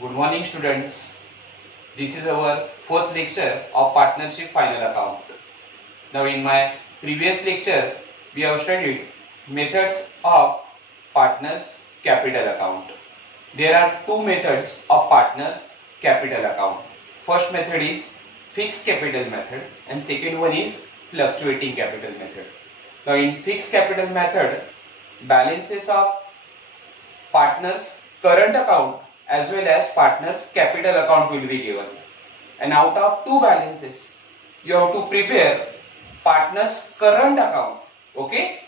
Good morning students. This is our fourth lecture of partnership final account. Now in my previous lecture we have studied methods of partners capital account. There are two methods of partners capital account. First method is fixed capital method and second one is fluctuating capital method. Now in fixed capital method, balances of partners current account as well as partners capital account will be given, and out of two balances you have to prepare partners current account, okay,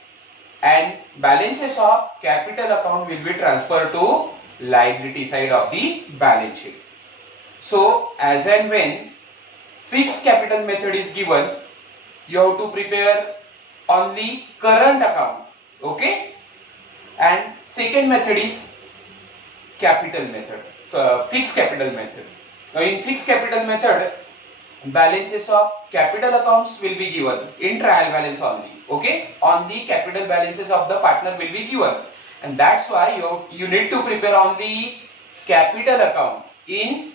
and balances of capital account will be transferred to liability side of the balance sheet. So as and when fixed capital method is given, you have to prepare only current account, okay, and second method is capital method, fixed capital method. Now in fixed capital method, balances of capital accounts will be given in trial balance only, okay, on the capital balances of the partner will be given, and that's why you need to prepare on the capital account in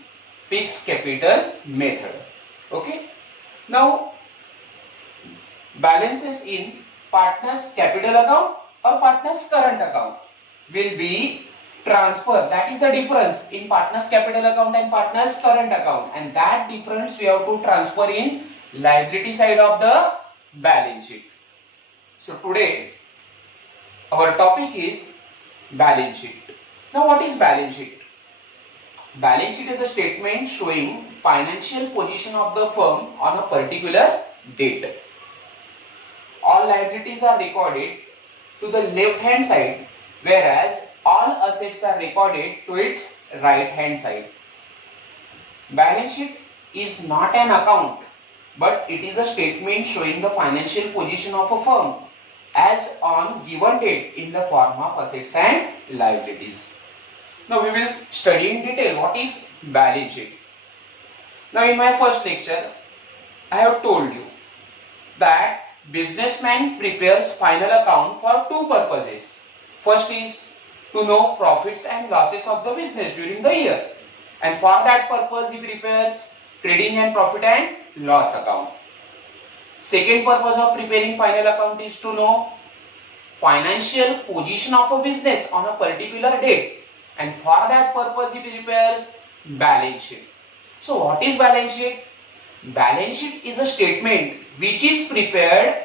fixed capital method, okay. Now balances in partners capital account or partners current account will be transfer, that is the difference in partners capital account and partners current account, and that difference we have to transfer in liability side of the balance sheet. So today our topic is balance sheet. Now what is balance sheet? Balance sheet is a statement showing financial position of the firm on a particular date. All liabilities are recorded to the left hand side, whereas all assets are recorded to its right hand side. Balance sheet is not an account, but it is a statement showing the financial position of a firm as on given date in the form of assets and liabilities. Now we will study in detail what is balance sheet. Now in my first lecture I have told you that businessman prepares final account for two purposes. First is to know profits and losses of the business during the year, and for that purpose he prepares trading and profit and loss account. Second purpose of preparing final account is to know financial position of a business on a particular date, and for that purpose he prepares balance sheet. So what is balance sheet? Balance sheet is a statement which is prepared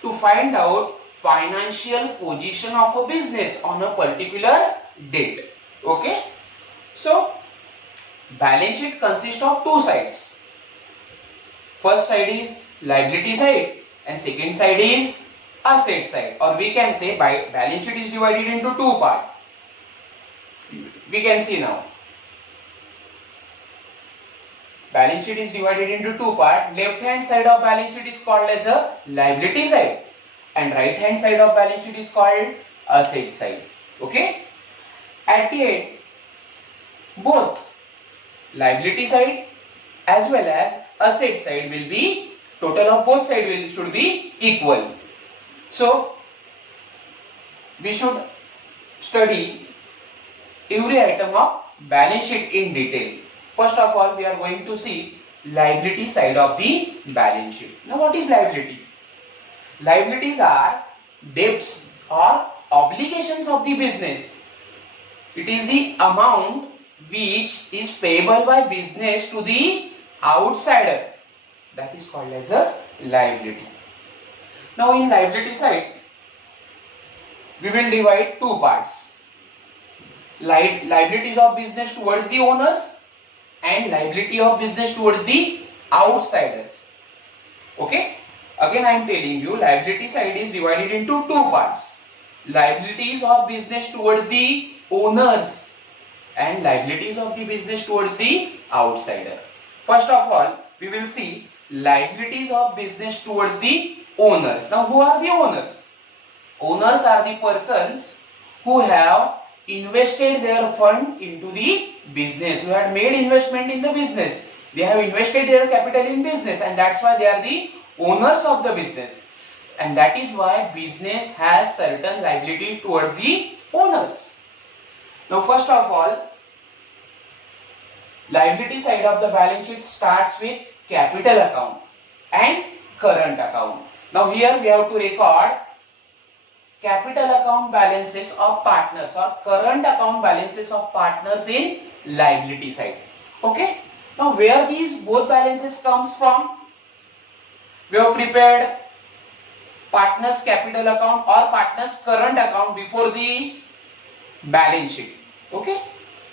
to find out financial position of a business on a particular date, okay. So balance sheet consists of two sides. First side is liability side and second side is asset side, or we can say balance sheet is divided into two parts. We can see now balance sheet is divided into two parts. Left hand side of balance sheet is called as a liability side and right hand side of balance sheet is called asset side, okay. At the end, both liability side as well as asset side will be, total of both sides should be equal. So we should study every item of balance sheet in detail. First of all, we are going to see liability side of the balance sheet. Now what is liability? Liabilities are debts or obligations of the business. It is the amount which is payable by business to the outsider. That is called as a liability. Now in liability side, we will divide two parts. Liabilities of business towards the owners and liability of business towards the outsiders, okay. Again I am telling you, liability side is divided into two parts. Liabilities of business towards the owners and liabilities of the business towards the outsider. First of all, we will see liabilities of business towards the owners. Now who are the owners? Owners are the persons who have invested their fund into the business, who had made investment in the business. They have invested their capital in business, and that's why they are the owners of the business, and that is why business has certain liabilities towards the owners. Now first of all, liability side of the balance sheet starts with capital account and current account. Now here we have to record capital account balances of partners or current account balances of partners in liability side. Okay. Now where these both balances comes from? We have prepared partners capital account or partners current account before the balance sheet. Okay.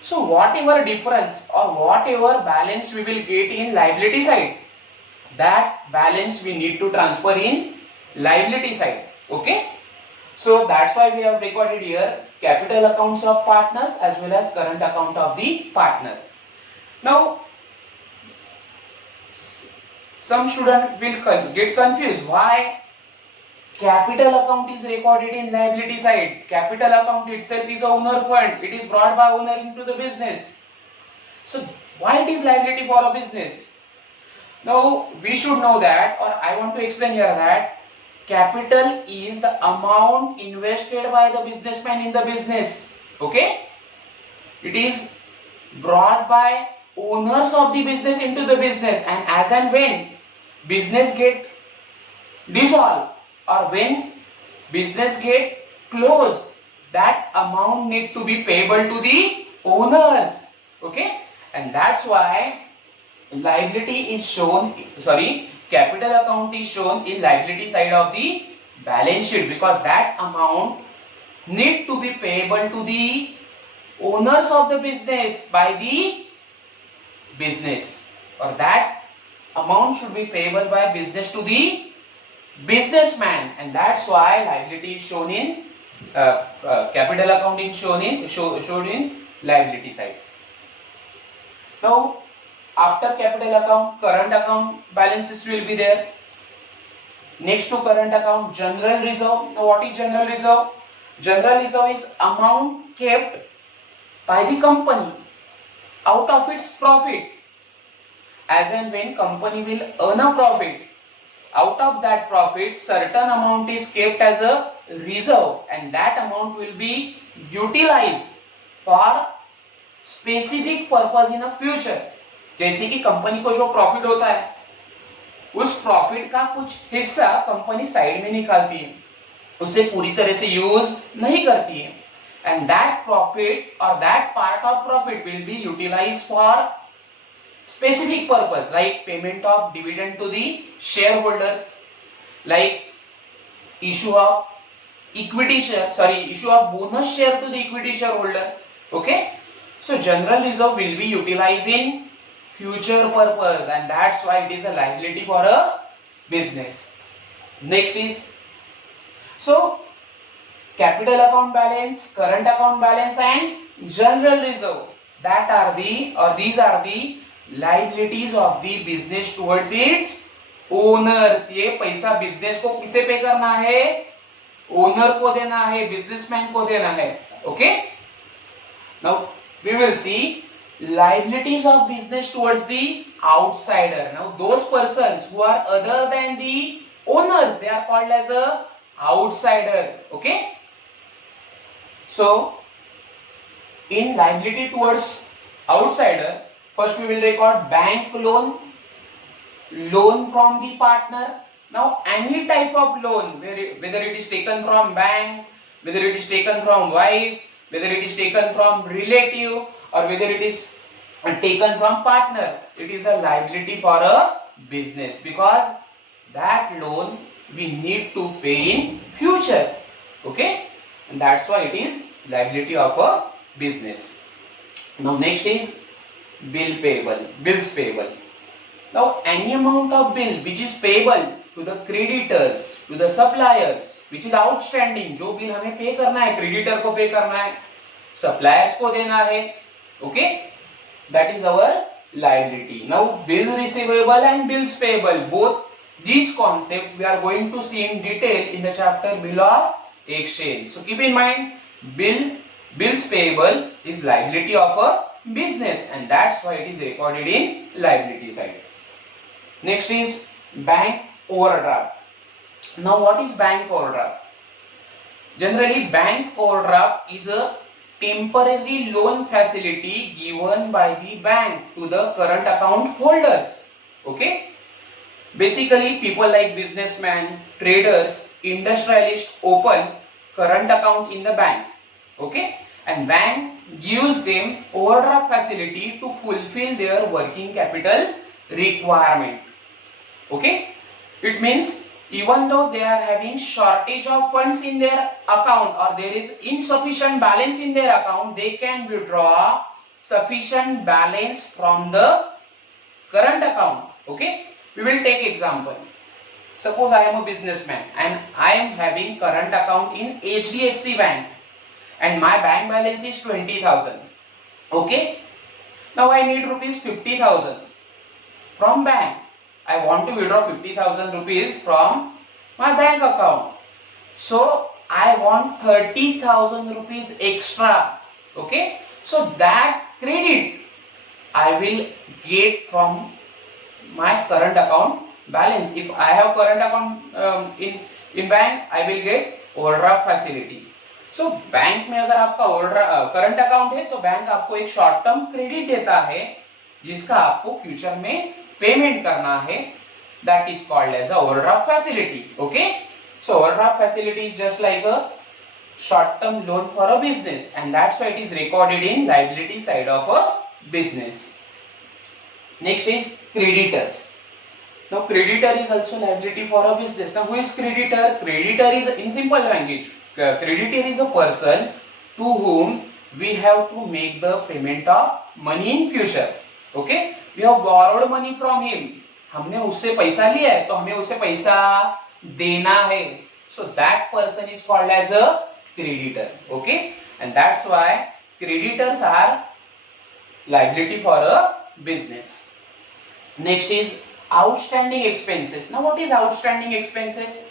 So whatever difference or whatever balance we will get in liability side, that balance we need to transfer in liability side. Okay. So that's why we have recorded here capital accounts of partners as well as current account of the partner. Now some student will get confused why capital account is recorded in liability side. Capital account itself is a owner fund. It is brought by owner into the business. So why it is liability for a business? Now we should know that, or I want to explain here that capital is the amount invested by the businessman in the business. Okay? It is brought by owners of the business into the business, and as and when business get dissolved or when business get closed, that amount need to be payable to the owners. Okay? And that's why liability is shown, capital account is shown in liability side of the balance sheet, because that amount need to be payable to the owners of the business by the business, or that amount should be payable by business to the businessman, and that's why liability is shown in capital account is shown in liability side. Now after capital account, current account balances will be there. Next to current account, general reserve. Now what is general reserve? General reserve is amount kept by the company out of its profit. As and when company will earn a profit, out of that profit certain amount is kept as a reserve, and that amount will be utilized for specific purpose in a future. जैसे कि company को जो profit होता है, उस profit का कुछ हिस्सा कंपनी साइड में निकालती है, उसे पूरी तरह से यूज नहीं करती है, एंड दैट प्रॉफिट और that part of profit will be utilized for specific purpose like payment of dividend to the shareholders, like issue of bonus share to the equity shareholder. Okay, so general reserve will be utilized in future purpose, and that's why it is a liability for a business. Next is, so capital account balance, current account balance and general reserve, that are the, or these are the liabilities of the business towards its owners. ये पैसा business को किसे पे करना है? Owner को देना है, बिजनेसमैन को देना है. Okay, now we will see liabilities of business towards the outsider. Now those persons who are other than the owners, they are called as a outsider. Okay, so in liability towards outsider, first we will record bank loan, loan from the partner. Now any type of loan, whether it is taken from bank, whether it is taken from wife, whether it is taken from relative, or whether it is taken from partner, it is a liability for a business, because that loan we need to pay in future. Okay, and that's why it is liability of a business. Now next is bills payable. Now any amount of bill which is payable to the creditors, to the suppliers, which is outstanding, जो bill हमें पे करना है, creditor को पे करना है, suppliers को देना है. Okay, that is our liability. Now bill receivable and bills payable, both these concepts we are going to see in detail in the chapter bill of exchange. So keep in mind, bills payable is liability of a business, and that's why it is recorded in liability side. Next is bank overdraft. Now what is bank overdraft? Generally bank overdraft is a temporary loan facility given by the bank to the current account holders. Okay, basically people like businessmen, traders, industrialists open current account in the bank. Okay, and bank gives them overdraft facility to fulfill their working capital requirement. Okay, it means even though they are having shortage of funds in their account or there is insufficient balance in their account, they can withdraw sufficient balance from the current account. Okay, we will take example. Suppose I am a businessman and I am having current account in HDFC Bank and my bank balance is 20,000. Okay, now I need rupees 50,000 from bank. I want to withdraw 50,000 rupees from my bank account. So I want 30,000 rupees extra. Okay, so that credit I will get from my current account balance. If I have current account in bank, I will get overdraft facility. So bank में अगर आपका current account है तो bank आपको एक short term credit देता है जिसका आपको फ्यूचर में पेमेंट करना है. That is called as a overdraft facility. Okay, so overdraft facility is just like a short term loan for a business, and that's why it is recorded in liability side of a business. Next is creditors. Now creditor is also liability for a business. Now who is creditor? Creditor is, in simple language, creditor is a person to whom we have to make the payment of money in future. Okay, we have borrowed money from him. हमने उससे पैसा लिया है तो हमें उसे पैसा देना है. So that person is called as a creditor. Okay, and that's why creditors are liability for a business. Next is outstanding expenses. Now what is outstanding expenses?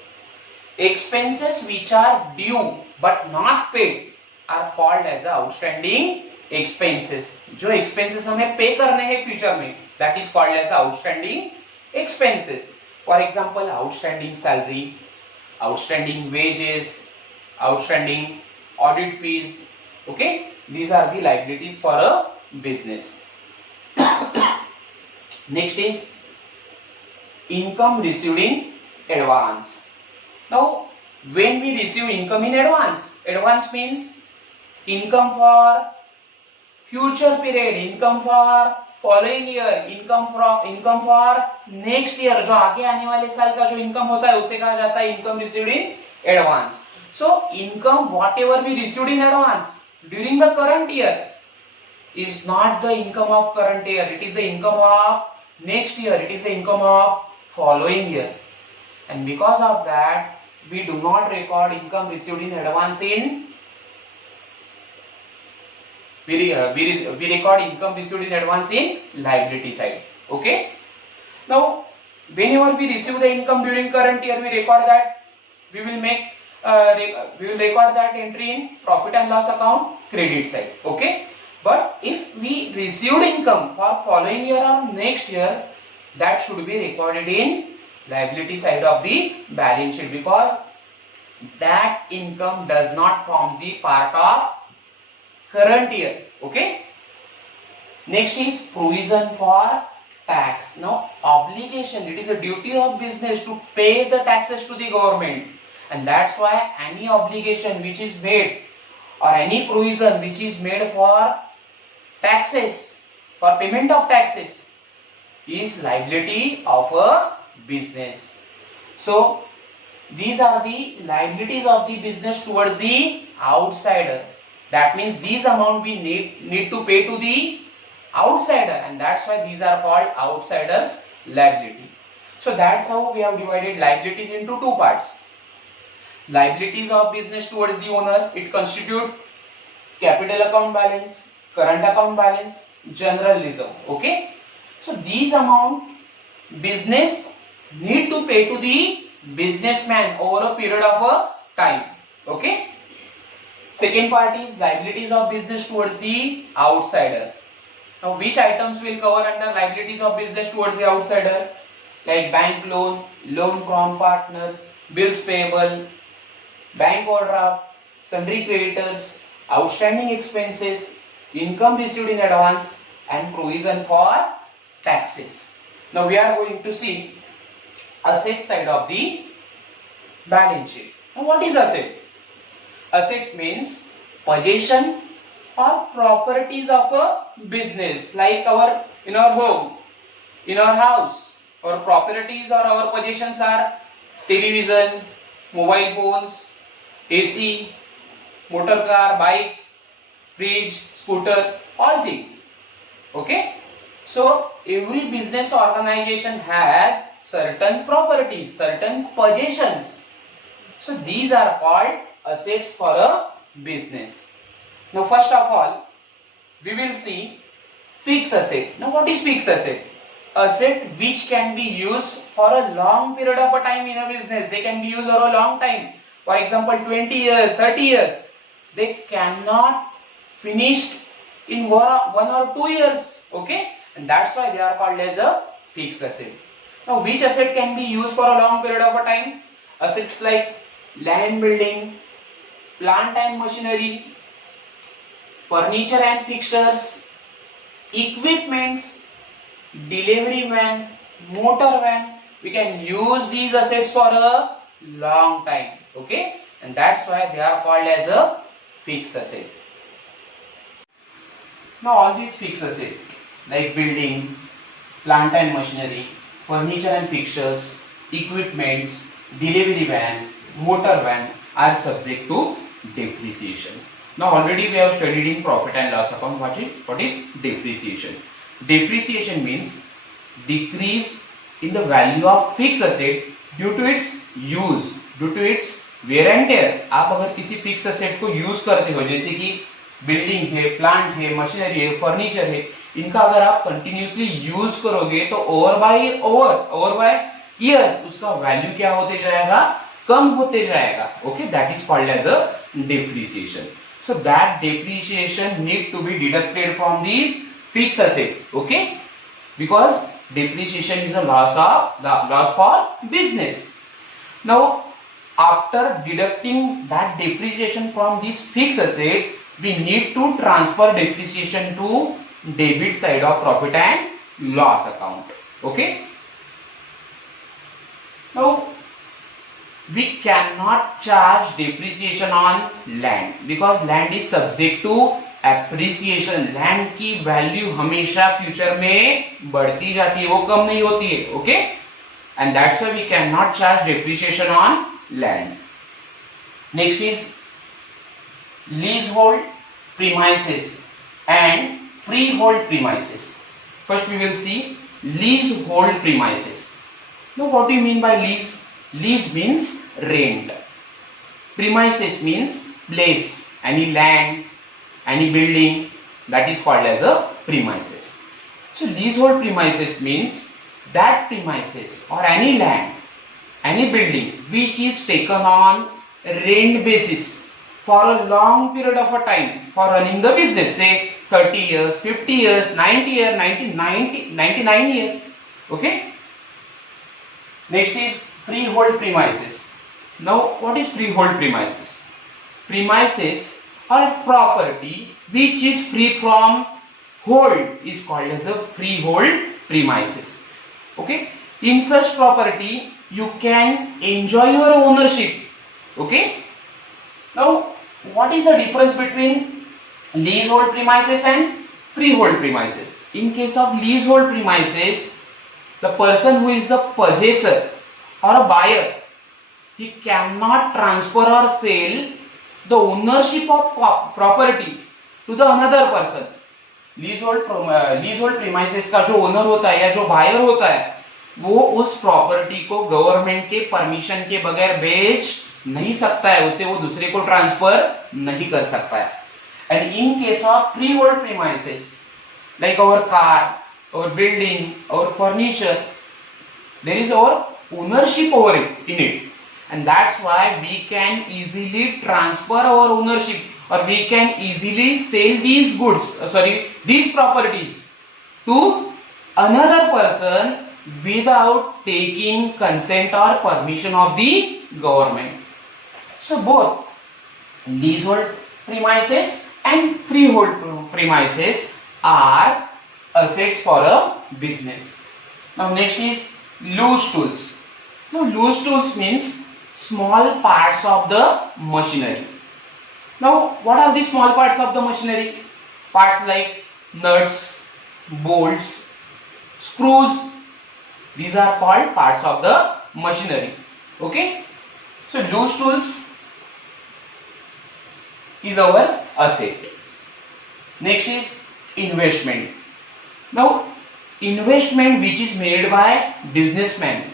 Expenses which are due but not paid are called as outstanding expenses. जो expenses हमें pay करने हैं future में, that is called as outstanding expenses. For example, outstanding salary, outstanding wages, outstanding audit fees. Okay, these are the liabilities for a business. Next is income received in advance. Now when we receive income in advance, advance means income for future period, income for following year, income for next year, जो आगे आने वाले साल का जो income होता है उसे कहा जाता है income received in advance. So income whatever we received in advance during the current year is not the income of current year, it is the income of next year, it is the income of following year, and because of that we do not record income received in advance in we record income received in advance in liability side. Okay, now whenever we receive the income during current year, we record that, we will record that entry in profit and loss account credit side. Okay, but if we received income for following year or next year, that should be recorded in liability side of the balance sheet because that income does not form the part of current year. Okay, next is provision for tax. Now obligation, it is a duty of business to pay the taxes to the government, and that's why any obligation which is made or any provision which is made for taxes, for payment of taxes, is liability of a business. So these are the liabilities of the business towards the outsider. That means these amount we need to pay to the outsider, and that's why these are called outsiders liability. So that's how we have divided liabilities into two parts. Liabilities of business towards the owner, it constitute capital account balance, current account balance, general reserve. Okay, so these amount business need to pay to the businessman over a period of a time. Okay, second part is liabilities of business towards the outsider. Now which items will cover under liabilities of business towards the outsider? Like bank loan, loan from partners, bills payable, bank overdraft, sundry creditors, outstanding expenses, income received in advance, and provision for taxes. Now we are going to see asset side of the balance sheet. Now what is asset? Asset means possession or properties of a business, like in our home, in our house. Our properties or our possessions are television, mobile phones, AC, motor car, bike, fridge, scooter, all things. Okay? So every business organization has certain properties, certain possessions. So these are called assets for a business. Now first of all, we will see fixed asset. Now what is fixed asset? Asset which can be used for a long period of a time in a business. They can be used for a long time. For example, 20 years, 30 years. They cannot finish in 1 or 2 years. Okay? And that's why they are called as a fixed asset. Now which asset can be used for a long period of a time? Assets like land building, plant and machinery, furniture and fixtures, equipments, delivery van, motor van. We can use these assets for a long time. Okay? And that's why they are called as a fixed asset. Now all these fixed assets like building, plant and machinery, furniture and fixtures, equipments, delivery van, motor van are subject to depreciation. Now already we have studied in profit and loss account what is depreciation. Depreciation means decrease in the value of fixed asset due to its use, due to its wear and tear. आप अगर किसी fix asset को use करते हो, जैसे कि building है, plant है, मशीनरी है, फर्नीचर है, इनका अगर आप कंटिन्यूसली यूज करोगे तो ओवर बाय ईयर्स उसका वैल्यू क्या होते जाएगा, कम होते जाएगा. Okay, that is called as a depreciation. So that depreciation need to be deducted from these fixed asset. Okay, because depreciation is a loss for business. Now after deducting that depreciation from this fixed asset, we need to transfer depreciation to debit side of profit and loss account. Okay, now we cannot charge depreciation on land because land is subject to appreciation. Land की value हमेशा future में बढ़ती जाती है, वो कम नहीं होती है. Okay, and that's why we cannot charge depreciation on land. Next is leasehold premises and freehold premises. First we will see leasehold premises. Now what do you mean by lease? Lease means rent. Premises means place, any land, any building, that is called as a premises. So leasehold premises means that premises or any land, any building which is taken on rent basis for a long period of a time for running the business, say 30 years, 50 years, 90 years, 99 years. Okay. Next is freehold premises. Now what is freehold premises? Premises or property which is free from hold is called as a freehold premises. Okay, in such property you can enjoy your ownership. Okay, now what is the difference between leasehold premises and freehold premises? In case of leasehold premises, the person who is the possessor or a buyer, he cannot transfer or sell the ownership of property to the another person. Leasehold premises का जो owner होता है या जो buyer होता है, वो उस प्रॉपर्टी को गवर्नमेंट के परमिशन के बगैर बेच नहीं सकता है, उसे वो दूसरे को ट्रांसफर नहीं कर सकता है. And in case of freehold premises like our car, our building, our furniture, there is our ownership over it in it, and that's why we can easily transfer our ownership or we can easily sell these goods, these properties to another person without taking consent or permission of the government. So both leasehold premises and freehold premises are assets for a business. Now next is loose tools. Now loose tools means small parts of the machinery. Now what are the small parts of the machinery? Parts like nuts, bolts, screws, these are called parts of the machinery. Okay, so loose tools is our asset. Next is investment. Now investment which is made by businessmen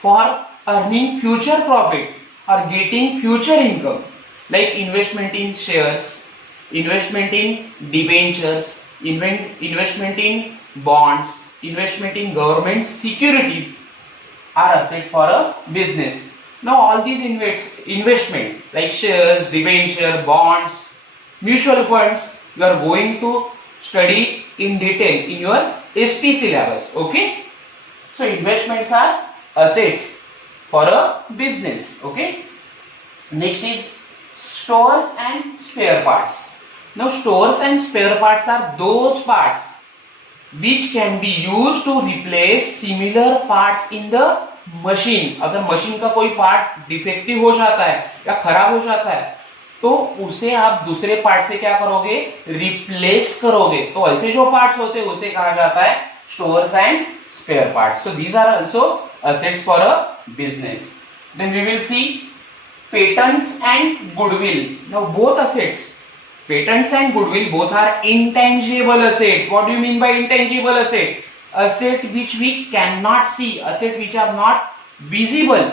for earning future profit or getting future income, like investment in shares, investment in debentures, investment in bonds, investment in government securities are asset for a business. Now all these investment like shares, debenture, bonds, mutual funds, you are going to study in detail in your SP syllabus. Okay, so investments are assets for a business. Okay, next is stores and spare parts. Now stores and spare parts are those parts which can be used to replace similar parts in the machine. अगर machine का कोई part defective हो जाता है या खराब हो जाता है तो उसे आप दूसरे पार्ट से क्या करोगे, रिप्लेस करोगे. तो ऐसे जो पार्ट्स होते हैं उसे कहा जाता है stores and spare parts. So these are also assets for a business. Then we will see patents and goodwill. Now both assets, patents and goodwill, both are intangible asset. What do you mean by intangible asset? Asset which we cannot see, asset which are not visible,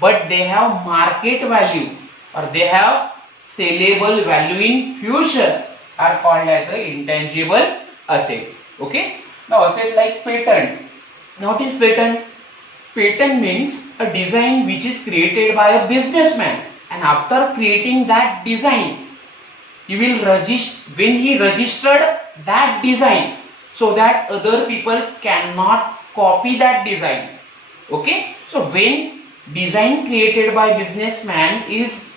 but they have market value or they have sellable value in future are called as a intangible asset. Okay, now asset like patent. Now what is patent? Patent means a design which is created by a businessman, and after creating that design he will register, when he registered that design, so that other people cannot copy that design. Okay, so when design created by businessman is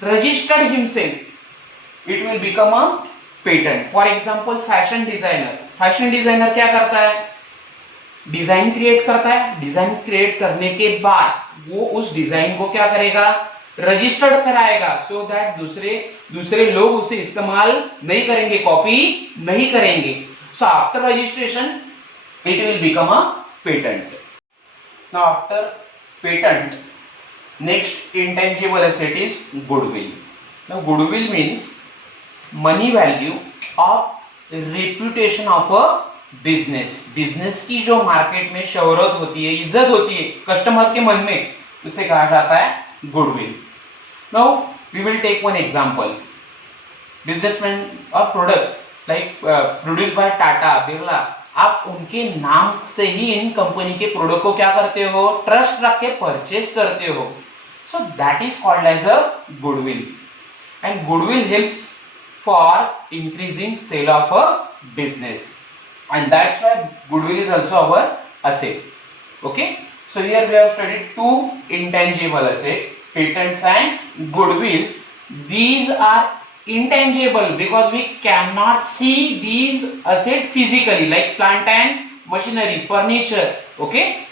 registered himself, it will become a patent. For example, fashion designer. Fashion designer क्या करता है, design create करता है. Design create करने के बाद वो उस डिजाइन को क्या करेगा, रजिस्टर्ड कराएगा, सो दैट दूसरे लोग उसे इस्तेमाल नहीं करेंगे, कॉपी नहीं करेंगे. So after registration it will become a patent. Now after patent, next intangible asset is goodwill. Now goodwill means money value of reputation of a business. Business की जो मार्केट में शोहरत होती है, इज्जत होती है कस्टमर के मन में, उसे कहा जाता है goodwill. Now we will take one example. Businessman और product like produce by Tata, Birla, आप उनके नाम से ही इन कंपनी के प्रोडक्ट को क्या करते हो, ट्रस्ट रख के परचेस करते हो. So that is called as a goodwill, and goodwill helps for increasing sale of a business. And that's why goodwill is also our asset. Okay, so here we have studied two intangible assets, patents and goodwill. These are intangible because we cannot see these assets physically, like plant and machinery, furniture. Okay,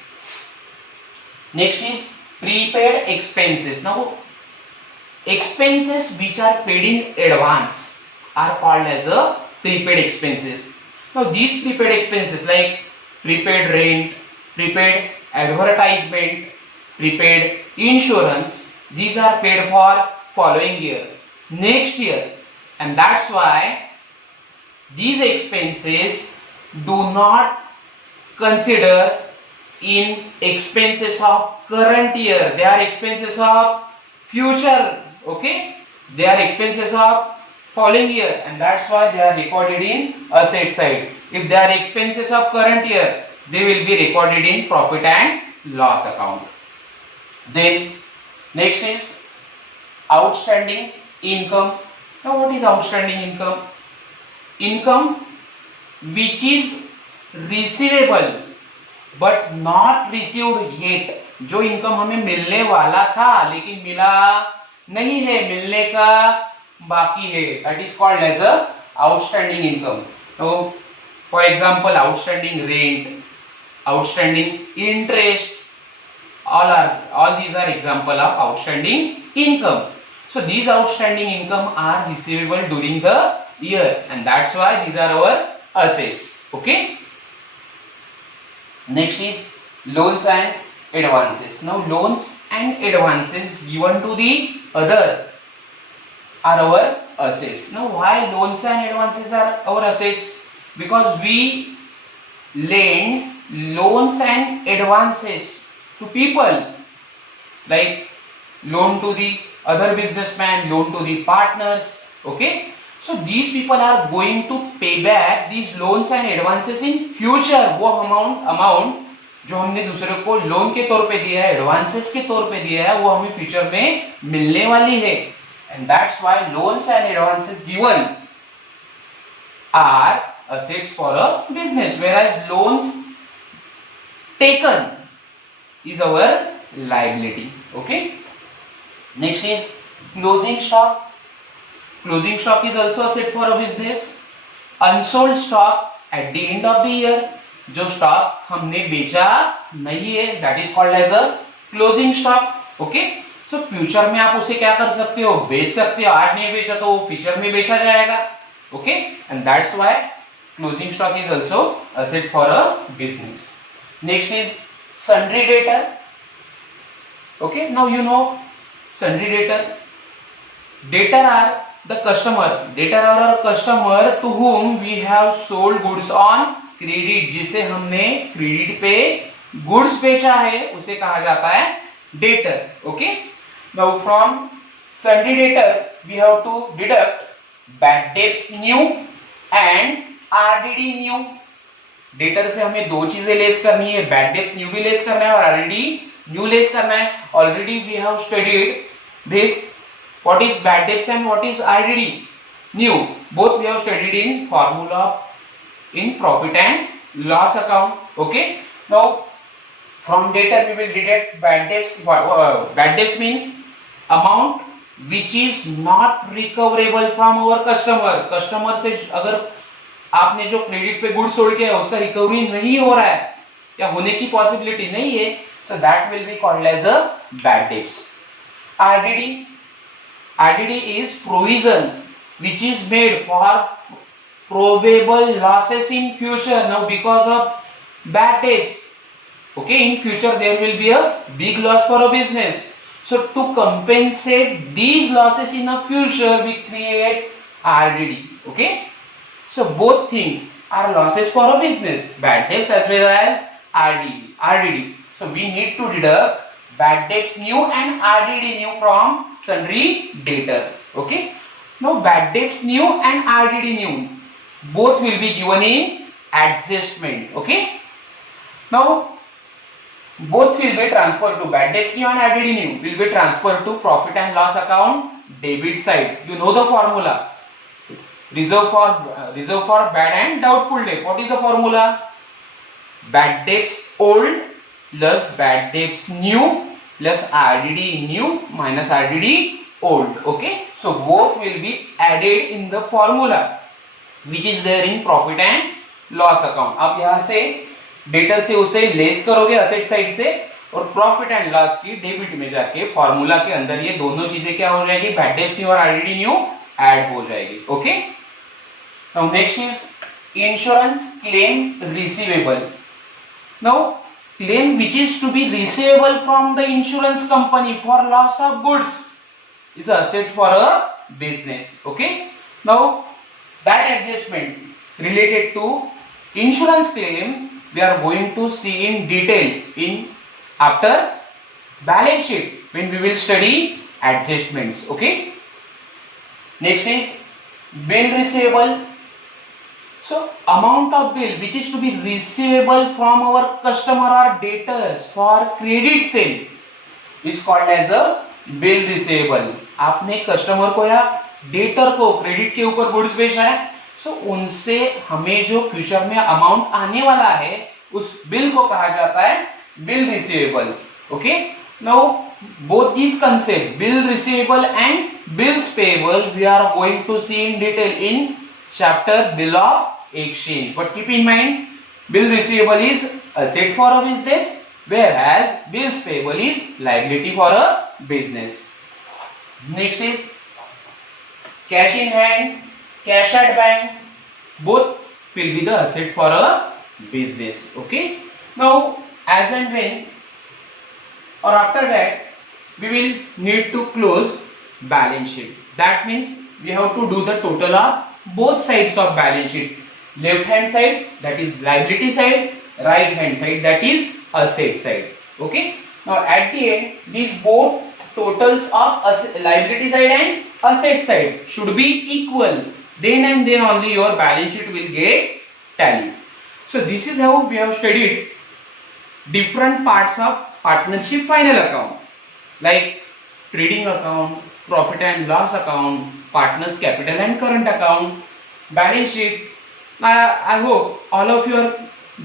next is prepaid expenses. Now expenses which are paid in advance are called as a prepaid expenses. Now these prepaid expenses like prepaid rent, prepaid advertisement, prepaid insurance, these are paid for following year, next year, and that's why these expenses do not consider in expenses of current year. They are expenses of future. Okay, they are expenses of following year, and that's why they are recorded in asset side. If they are expenses of current year, they will be recorded in profit and loss account. Then next is outstanding income. Now what is outstanding income? Income which is receivable but not received yet. जो income हमें मिलने वाला था लेकिन मिला नहीं है, मिलने का बाकी है, that is called as a outstanding income. So for example, outstanding rent, outstanding interest, all these are example of outstanding income. So these outstanding income are receivable during the year, and that's why these are our assets. Okay, next is loans and advances. Now loans and advances given to the other are our assets. Now why loans and advances are our assets? Because we lend loans and advances to people, like loan to the other businessman, loan to the partners. Okay, so these people are going to pay back these loans and advances in future. वो amount जो हमने दूसरे को loan के तौर पे दिया है, एडवांसेस के तौर पे दिया है, वो हमें फ्यूचर में मिलने वाली है. And that's why loans and advances given are assets for a business, whereas loans taken is our liability. Okay, next is closing stock. Closing stock is also asset for a business. Unsold stock at the end of the year, जो stock हमने बेचा नहीं है, that is called as a closing stock. Okay, so future में आप उसे क्या कर सकते हो, बेच सकते हो. आज नहीं बेचा तो वो फ्यूचर में बेचा जाएगा. Okay, and that's why closing stock is also asset for a business. Next is sundry debtor. Okay, now you know sundry debtor. Debtor are the customer. Debtor are our customer to whom we have sold goods on credit. जिसे हमने credit पे goods बेचा है उसे कहा जाता है debtor. Okay, now from sundry debtor we have to deduct bad debts new and RDD new. debtor से हमें दो चीजें लेस करनी है, bad debts new भी लेस करना है और RDD new लेस करना है. Already we have studied this, what is bad debts and what is RDD new. Both we have studied in formula in profit and loss account. Okay, now from debtor we will deduct bad debts. Bad debts means amount which is not recoverable from our customer. Customer से अगर आपने जो credit पे good sold किया है उसका recovery नहीं हो रहा है या होने की पॉसिबिलिटी नहीं है, so that will be called as a bad debts. RDD is provision which is made for probable losses in future. Now because of bad debts, okay, in future there will be a big loss for a business, so to compensate these losses in the future we create RDD. Okay, so both things are losses for a business, bad debts as well as RDD. So we need to deduct bad debts new and RDD new from sundry debtor. Okay, now bad debts new and RDD new both will be given in adjustment. Okay, now both will be transferred to bad debts new and RDD new will be transferred to profit and loss account debit side. You know the formula, reserve for bad and doubtful debt. What is the formula? Bad debts old plus bad debts new plus RDD new minus RDD old. Okay, so both will be added in the formula which is there in profit and loss account. आप यहाँ से debtor से उसे less करोगे asset side से और profit and loss की debit में जाके फॉर्मूला के अंदर ये दोनों चीजें क्या हो जाएगी, बैड डेब्ट्स न्यू और आरडीडी न्यू ऐड हो जाएगी. Okay, now next is insurance claim receivable. Now claim which is to be receivable from the insurance company for loss of goods is a asset for a business. Okay, now that adjustment related to insurance claim we are going to see in detail in after balance sheet when we will study adjustments. Okay, next is bill receivable. So amount of bill which is to be receivable from our customer or debtors for credit sale is called as a bill receivable. आपने customer को या debtor को credit के ऊपर goods बेचा है, सो उनसे हमें जो फ्यूचर में अमाउंट आने वाला है उस बिल को कहा जाता है bill receivable. Okay, now both these concept bill receivable and Bills payable we are going to see in detail in chapter bill of exchange. But keep in mind, bill receivable is asset for a business, whereas bills payable is liability for a business. Next is cash in hand, cash at bank, both will be the asset for a business. Okay. Now, as and when or after that, we will need to close balance sheet. That means we have to do the total of both sides of balance sheet. Left hand side, that is liability side, right hand side, that is asset side. Okay. Now at the end, these both totals of liability side and asset side should be equal. Then and then only your balance sheet will get tally. So this is how we have studied different parts of partnership final account, like trading account, profit and loss account, partners capital and current account, balance sheet. I hope all of you are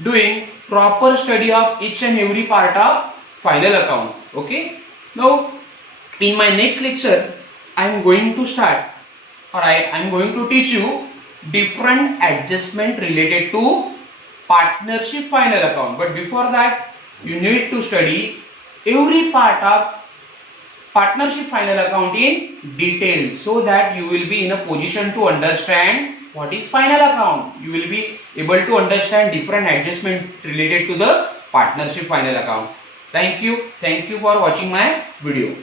doing proper study of each and every part of final account. Okay. Now in my next lecture I am going to start, or I am going to teach you different adjustment related to partnership final account. But before that, you need to study every part of partnership final account in detail, so that you will be in a position to understand what is final account. You will be able to understand different adjustment related to the partnership final account. Thank you for watching my video.